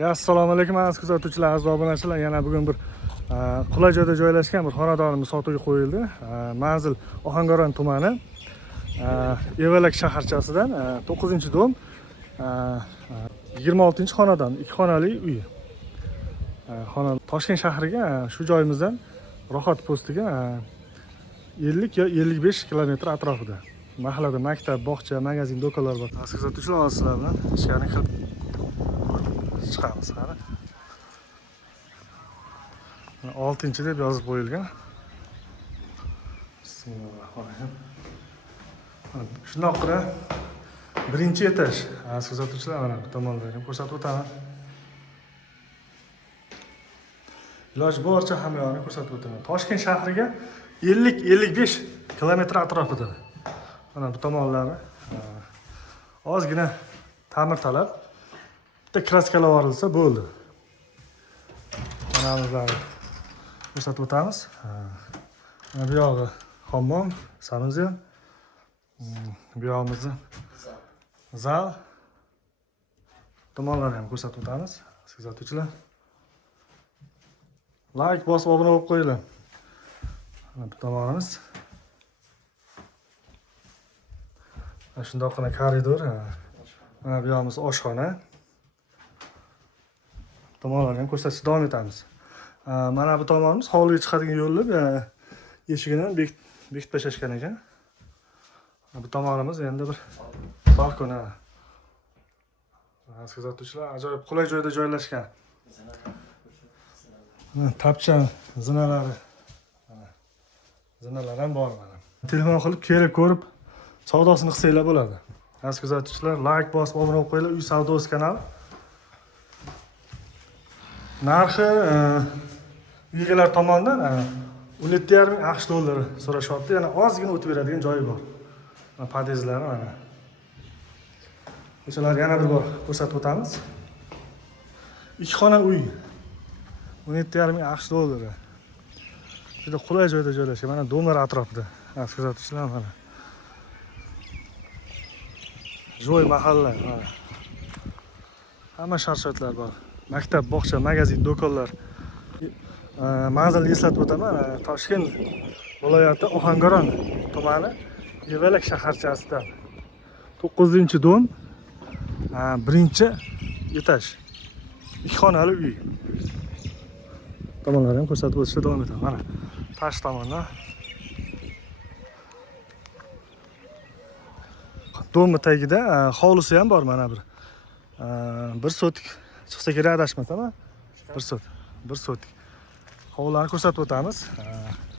Assalomu alaykum aziz kuzatuvchilar, aziz obunachilar. Yana bugun bir qulay joyda joylashgan bir xonadonimiz sotuvga qo'yildi. Manzil Ohangaron tumani, Evalak shaharchasidan 9-dom, 26-xonadon, 2 xonali uy. Toshkent shahriga shu joyimizdan Rohat postiga 50 yo 55 kilometr atrofida. Mahallada maktab, bog'cha, magazin, do'konlar bor. Aziz kuzatuvchilar, sizlar bilan ichkari kirib chiqamiz. Qani 6 deb yozib qo'yilgan. Bismillahirrohmanirrohim. Shundoq qilib birinchi etaj. Aziz kuzatuvchilar, mana bu tomonlarni ko'rsatib o'taman. Iloji boricha hamyonni ko'rsatib o'taman. Toshkent shahriga 50-55 kilometr atrofida. Mana bu tomonlari ozgina ta'mirtalab, bitta kraskalar yuborilsa bo'ldi. Mana bizlarni ko'rsatib o'tamiz. Mana bu yog'i hammom, sanuzel. Bu yog'imizni zal. Tomonlarni ham ko'rsatib o'tamiz. Kuzatuvchilar, like bosib obuna bo'lib qo'yinglar. Mana bu tomonimiz. Shundoqqina koridor. Mana bu yog'imiz oshxona. Tomonlarni ham ko'rsatishda davom etamiz. Mana bu tomonimiz hovliga chiqadigan yo'lni eshigini bekitib tashlashgan ekan. Bu tomonimiz endi bir balkon. Aziz kuzatuvchilar, ajoyib qulay joyda joylashgan. Tapchan zinalari. Zinalar ham bor mana. Telefon qilib kelib ko'rib savdosini qilsanglar bo'ladi. Aziz kuzatuvchilar, like bosib obuna bo'lib qo'yinglar. Uy savdosi kanali. Narxi uyigalar tomonidan 17,5 AQSh dollari so'rashyapti. Yana ozgina o'tib beradigan joyi bor. Podezlari mana. O'shalarni yana bir bor ko'rsatib o'tamiz. 2 xona uy. 17,5 AQSh dollari. Juda qulay joyda joylashgan. Mana domlar atrofida. Aziz kuzatuvchilar, mana. Joy mahalla. Hamma shart-sharoitlar bor. Maktab, bog'cha, magazin, do'konlar. Manzilni eslatib o'taman. Toshkent viloyati Ohangaron tumani Evalak shaharchasidan 9-dom, 1-etaj, 2 xonali uy. Tomonlarni ham ko'rsatib o'tishda davom etaman. Mana tashqi tomondan domni tagida hovlisi ham bor. Mana bir sotik chiqsa kerak, adashmasam, 1 sotik. Hovlani ko'rsatib o'tamiz.